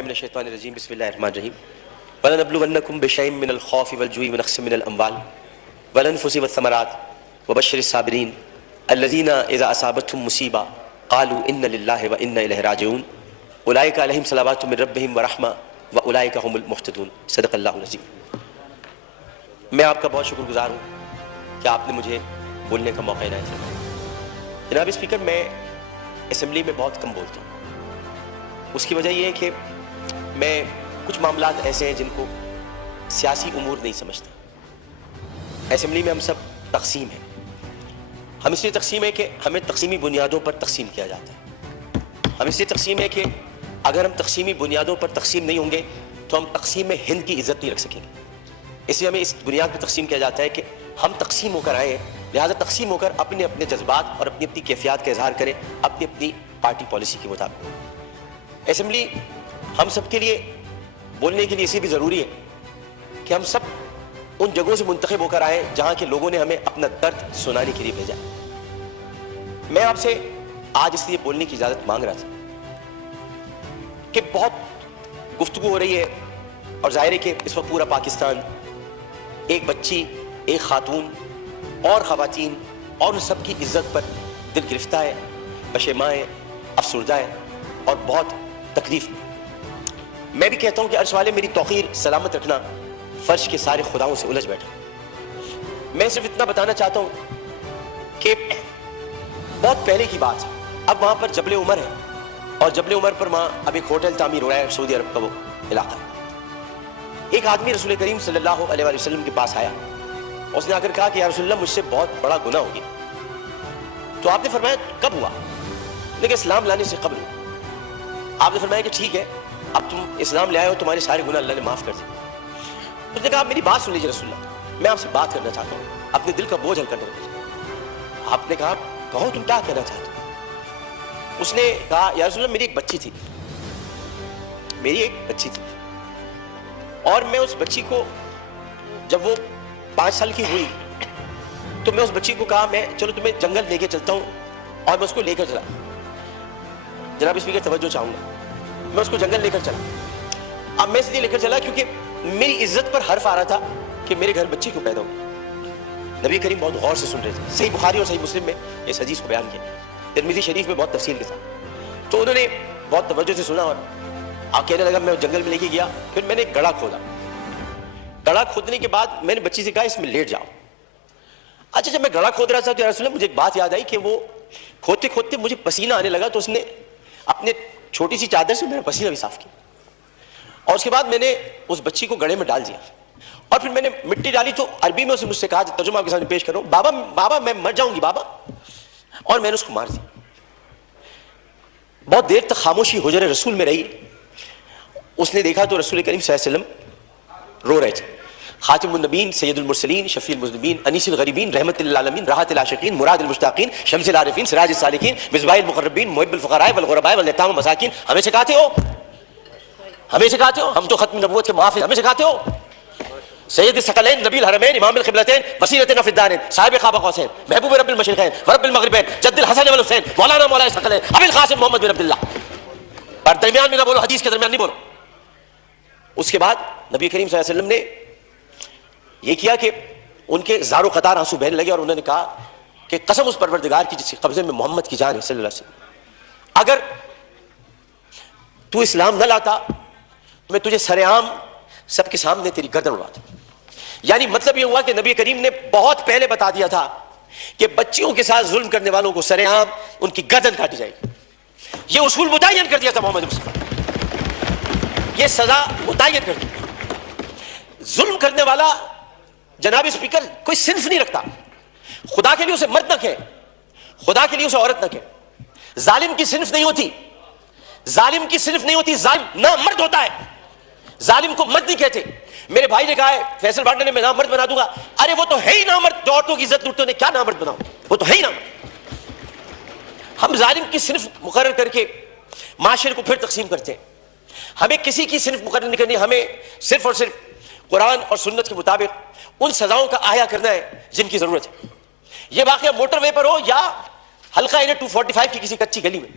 باللہ من الشیطان الرجیم بسم اللہ الرحمن الرحیم وَلَنَبْلُوَنَّكُمْ بِشَيْءٍ مِّنَ الْخَوْفِ وَالْجُوعِ وَنَقْصٍ مِّنَ الْأَمْوَالِ وَالْأَنفُسِ وَالثَّمَرَاتِ وَبَشِّرِ الصَّابِرِينَ الَّذِينَ إِذَا أَصَابَتْهُمْ مُصِيبَةٌ قَالُوا إِنَّ لِلَّهِ وَإِنَّا إِلَيْهِ رَاجِعُونَ أُولَٰئِكَ عَلَيْهِمْ صَلَوَاتٌ مِّن رَّبِّهِمْ وَرَحْمَةٌ وَأُولَٰئِكَ هُمُ الْمُهْتَدُونَ صدق اللہ العظیم۔ میں آپ کا بہت شکر گزار ہوں کہ آپ نے مجھے بولنے کا موقع عنایت کیا۔ جناب اسپیکر، میں اسمبلی میں بہت کم بولتا ہوں۔ اس کی وجہ یہ ہے کہ میں کچھ معاملات ایسے ہیں جن کو سیاسی امور نہیں سمجھتا۔ اسمبلی میں ہم سب تقسیم ہیں۔ ہم اس لیے تقسیم ہے کہ ہمیں تقسیمی بنیادوں پر تقسیم کیا جاتا ہے۔ ہم اس لیے تقسیم ہے کہ اگر ہم تقسیمی بنیادوں پر تقسیم نہیں ہوں گے تو ہم تقسیم ہند کی عزت نہیں رکھ سکیں گے۔ اس لیے ہمیں اس بنیاد پر تقسیم کیا جاتا ہے کہ ہم تقسیم ہو کر آئے ہیں، لہٰذا تقسیم ہو کر اپنے اپنے جذبات اور اپنی اپنی کیفیات کا اظہار کریں اپنی اپنی پارٹی پالیسی کے مطابق۔ اسمبلی ہم سب کے لیے بولنے کے لیے اسی بھی ضروری ہے کہ ہم سب ان جگہوں سے منتخب ہو کر آئے جہاں کے لوگوں نے ہمیں اپنا درد سنانے کے لیے بھیجا۔ میں آپ سے آج اس لیے بولنے کی اجازت مانگ رہا تھا کہ بہت گفتگو ہو رہی ہے اور ظاہر ہے کہ اس وقت پورا پاکستان ایک بچی، ایک خاتون اور خواتین اور ان سب کی عزت پر دل گرفتہ ہے، پشیماں ہے، افسردہ ہے اور بہت تکلیف میں۔ میں بھی کہتا ہوں کہ عرش والے میری توقیر سلامت رکھنا، فرش کے سارے خداؤں سے الجھ بیٹھا۔ میں صرف اتنا بتانا چاہتا ہوں کہ بہت پہلے کی بات ہے، اب وہاں پر جبل عمر ہے اور جبل عمر پر وہاں اب ایک ہوٹل تعمیر ہو رہا ہے، سعودی عرب کا وہ علاقہ ہے۔ ایک آدمی رسول کریم صلی اللہ علیہ وآلہ وسلم کے پاس آیا، اس نے آ کر کہا کہ یا رسول اللہ مجھ سے بہت بڑا گناہ ہو گیا۔ تو آپ نے فرمایا کب ہوا؟ لیکن اسلام لانے سے قبل۔ آپ نے فرمایا کہ ٹھیک ہے، اب تم اسلام لے آئے ہو، تمہارے سارے گناہ اللہ نے معاف کر دیے۔ اس نے کہا میری بات سن لیجیے رسول اللہ، میں آپ سے بات کرنا چاہتا ہوں، اپنے دل کا بوجھ ہلکا کرنا چاہتا ہوں۔ آپ نے کہا کہو تم کیا کہنا چاہتے ہو؟ اس نے کہا یا رسول اللہ میری ایک بچی تھی، اور میں اس بچی کو جب وہ 5 سال کی ہوئی تو میں اس بچی کو کہا میں چلو تمہیں جنگل لے کے چلتا ہوں، اور میں اس کو لے کر چلا۔ جناب اسپیکر توجہ چاہوں گا، میں اس کو جنگل لے کر چلا۔ اب میں اس لیے لے کر چلا کیونکہ میری عزت پر حرف آ رہا تھا کہ میرے گھر بچی کو پیدا ہو۔ نبی کریم بہت غور سے سن رہے تھے، صحیح بخاری اور صحیح مسلم میں اس حدیث کو بیان کیا، ترمذی شریف میں بہت تفصیل کے ساتھ۔ تو انہوں نے بہت توجہ سے سنا اور آپ کہنے لگا میں جنگل میں لے کے گیا، پھر میں نے ایک گڑھا کھودا۔ گڑھا کھودنے کے بعد میں نے بچی سے کہا اس میں لیٹ جاؤ۔ اچھا جب میں گڑھا کھود رہا تھا تو یا رسول اللہ مجھے ایک بات یاد آئی کہ وہ کھودتے کھودتے مجھے پسینہ آنے لگا، تو اس نے اپنے چھوٹی سی چادر سے میرا پسینہ بھی صاف کیا، اور اس کے بعد میں نے اس بچی کو گڑھے میں ڈال دیا، اور پھر میں نے مٹی ڈالی تو عربی میں اسے مجھ سے کہا، ترجمہ آپ کے سامنے پیش کر رہا ہوں، بابا بابا میں مر جاؤں گی بابا، اور میں نے اس کو مار دیا۔ بہت دیر تک خاموشی حجر رسول میں رہی۔ اس نے دیکھا تو رسول کریم صلی اللہ علیہ وسلم رو رہے تھے۔ خاتم النبیین، سید المرسلین، شفیع المذنبین، انیس الغریبین، رحمت للعالمین، راحت العاشقین، مراد المشتاقین، شمس العارفین، سراج السالکین، مصباح المقربین، محب الفقراء والغرباء والیتام والمساکین۔ ہمیں سکھاتے ہو، ہم تو ختم نبوت کے محافظ، ہمیں سکھاتے ہو۔ سید الثقلین، نبی الحرمین، امام القبلتین، وسیلتنا فی الدارین، صاحب قاب قوسین، محبوب رب المشرقین ورب المغربین، جد الحسن والحسین، مولانا مولا الثقلین، ابی القاسم محمد بن عبداللہ۔ اور درمیان میں نہ بولو، حدیث کے درمیان نہیں بولو۔ اس کے بعد نبی کریم صلی اللہ علیہ وسلم نے یہ کیا کہ ان کے زار و قطار آنسو بہنے لگے، اور انہوں نے کہا کہ قسم اس پروردگار کی جس کے قبضے میں محمد کی جان ہے صلی اللہ علیہ وسلم، اگر تو اسلام نہ لاتا تو میں تجھے سر عام سب کے سامنے تیری گردن اڑاتا۔ یعنی مطلب یہ ہوا کہ نبی کریم نے بہت پہلے بتا دیا تھا کہ بچیوں کے ساتھ ظلم کرنے والوں کو سر عام ان کی گردن کاٹی جائے گی۔ یہ اصول متعین کر دیا تھا محمد مصطفیٰ، یہ سزا متعین کر دی۔ ظلم کرنے والا جناب اسپیکر کوئی صنف نہیں رکھتا، خدا کے لیے اسے مرد نہ کہے، خدا کے لیے اسے عورت نہ کہے۔ ظالم کی صنف نہیں ہوتی، ظالم کی صنف نہیں ہوتی، ظالم نامرد ہوتا ہے، ظالم کو مرد نہیں کہتے۔ میرے بھائی نے کہا ہے فیصل بانڈا نے میں نامرد بنا دوں گا، ارے وہ تو ہے ہی نامرد، جو عورتوں کی عزت لوٹتے ہیں کیا نامرد بناؤ، وہ تو ہے ہی نامرد۔ ہم ظالم کی صنف مقرر کر کے معاشرے کو پھر تقسیم کرتے ہیں۔ ہمیں کسی کی صنف مقرر نہیں کرنی، ہمیں صرف اور صرف قرآن اور سنت کے مطابق ان سزاؤں کا احیا کرنا ہے جن کی ضرورت ہے۔ یہ واقعہ موٹر وے پر ہو یا حلقہ 245 کی کسی کچی گلی میں،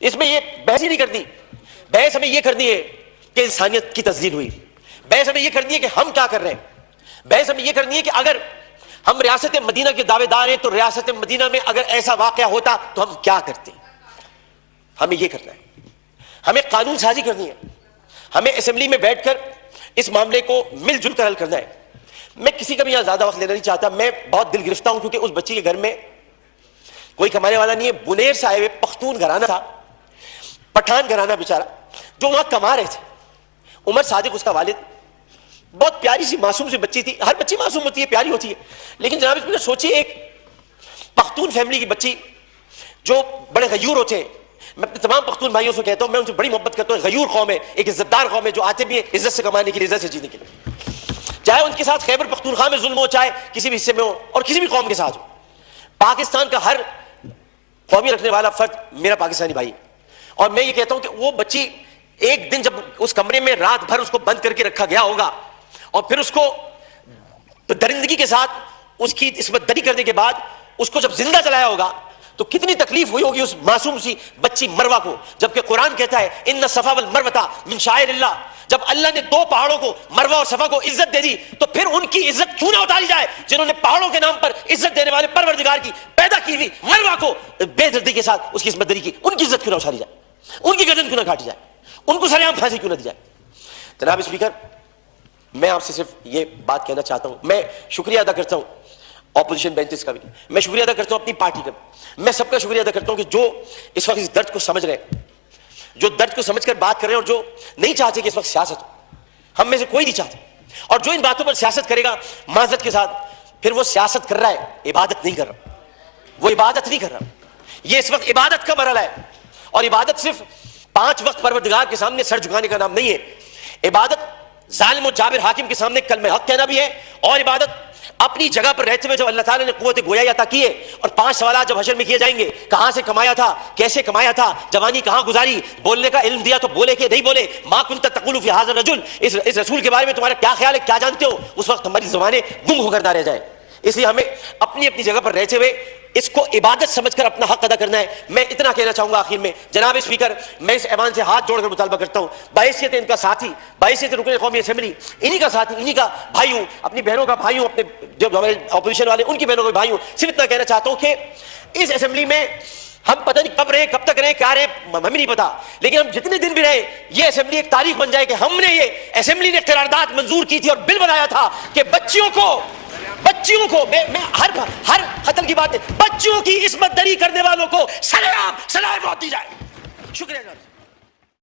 اس میں یہ بحث ہی نہیں کرنی بحث ہمیں یہ کرنی ہے کہ انسانیت کی تزلیل ہوئی، بحث ہمیں یہ کرنی ہے کہ ہم کیا کر رہے ہیں، بحث ہمیں یہ کرنی ہے کہ اگر ہم ریاست مدینہ کے دعوے دار ہیں تو ریاست مدینہ میں اگر ایسا واقعہ ہوتا تو ہم کیا کرتے. ہمیں یہ کرنا ہے، ہمیں قانون سازی کرنی ہے، ہمیں اسمبلی میں بیٹھ کر اس معاملے کو مل جل کر حل کرنا ہے. میں کسی کا بھی یہاں زیادہ وقت لینا نہیں چاہتا، میں بہت دل گرفتہ ہوں کیونکہ اس بچی کے گھر میں کوئی کمانے والا نہیں ہے. بنیر سے آئے ہوئے پختون گھرانہ تھا، پٹھان گھرانہ بیچارہ، جو وہاں کما رہے تھے. عمر صادق اس کا والد، بہت پیاری سی معصوم سی بچی تھی. ہر بچی معصوم ہوتی ہے، پیاری ہوتی ہے، لیکن جناب اس میں سوچیے ایک پختون فیملی کی بچی جو بڑے غیور ہوتے ہیں. میں اپنے تمام پختون بھائیوں سے کہتا ہوں، میں ان سے بڑی محبت کرتا ہوں. غیور قوم ہے، ایک عزت دار قوم ہے، جو آتے بھی ہیں عزت سے کمانے کے لیے، عزت سے جینے کے لیے. چاہے ان کے ساتھ خیبر پختونخوا میں ظلم ہو، چاہے کسی بھی حصے میں ہو اور کسی بھی قوم کے ساتھ ہو. پاکستان کا ہر قومی رکھنے والا فرد میرا پاکستانی بھائی. اور میں یہ کہتا ہوں کہ وہ بچی ایک دن جب اس کمرے میں رات بھر اس کو بند کر کے رکھا گیا ہوگا اور پھر اس کو درندگی کے ساتھ اس کی عصمت دری کرنے کے بعد اس کو جب زندہ جلایا ہوگا تو کتنی تکلیف ہوئی ہوگی اس معصوم سی بچی مروہ کو. جبکہ قرآن کہتا ہے ان الصفا والمروہ من شعائر اللہ. جب اللہ نے دو پہاڑوں کو مروہ اور صفا کو عزت دے دی تو پھر ان کی عزت کیوں نہ اتاری جائے جنہوں نے پہاڑوں کے نام پر عزت دینے والے پروردگار کی پیدا کی ہوئی مروہ کو بے دردی کے ساتھ اس کی عصمت دری کی. ان کی عزت کیوں نہ اتاری جائے، ان کی گردن کیوں نہ کاٹی جائے، ان کو سر عام پھانسی کیوں نہ دی جائے. جناب اسپیکر، میں آپ سے صرف یہ بات کہنا چاہتا ہوں. میں شکریہ ادا کرتا ہوں اپوزیشن بینچز کا بھی، میں شکریہ ادا کرتا ہوں اپنی پارٹی کا بھی، میں سب کا شکریہ ادا کرتا ہوں کہ جو اس وقت اس درد کو سمجھ رہے ہیں، جو درد کو سمجھ کر بات کر رہے ہیں اور جو نہیں چاہتے کہ اس وقت سیاست ہو. ہم میں سے کوئی نہیں چاہتا. اور جو ان باتوں پر سیاست کرے گا معذرت کے ساتھ، پھر وہ سیاست کر رہا ہے، عبادت نہیں کر رہا. وہ عبادت نہیں کر رہا. یہ اس وقت عبادت کا مرحلہ ہے. اور عبادت صرف 5 وقت پروردگار کے سامنے سر جھکانے کا نام نہیں ہے. عبادت ظالم و جابر حاکم کے سامنے کلمہ حق کہنا بھی ہے. اور عبادت اپنی جگہ پر رہتے ہوئے جب اللہ تعالیٰ نے قوت گویائی عطا کی ہے اور 5 سوالات جب حشر میں کیے جائیں گے، کہاں سے کمایا تھا، کیسے کمایا تھا، جوانی کہاں گزاری، بولنے کا علم دیا تو بولے کہ نہیں بولے، ما کنت تقول فی ھذا الرجل، اس رسول کے بارے میں تمہارا کیا خیال ہے، کیا جانتے ہو. اس وقت ہماری زبانیں گم ہو کر نہ رہ جائے. اس لیے ہمیں اپنی اپنی جگہ پر رہتے ہوئے اس کو عبادت سمجھ کر اپنا حق ادا کرنا ہے. میں اتنا کہنا چاہوں گا آخر میں، جناب اسپیکر، میں اس ایوان سے ہاتھ جوڑ کر مطالبہ کرتا ہوں، بحیثیت ان کا ساتھی، بحیثیت رکن قومی اسمبلی، انہی کا ساتھی، انہی کا بھائی ہوں، اپنی بہنوں کا بھائی ہوں، اپنے جو ہمارے اپوزیشن والے ان کی بہنوں کا بھائی ہوں. صرف اتنا کہنا چاہتا ہوں کہ اس اسمبلی میں ہم پتہ نہیں کب رہے، کب تک رہے، کیا رہے، ہمیں نہیں پتا، لیکن ہم جتنے دن بھی رہے یہ اسمبلی ایک تاریخ بن جائے کہ ہم نے، یہ اسمبلی نے قرارداد منظور کی تھی اور بل بنایا تھا کہ بچیوں کو میں ہر قتل کی بات ہے، بچوں کی عصمت دری کرنے والوں کو سزائے موت دی جائے. شکریہ جناب.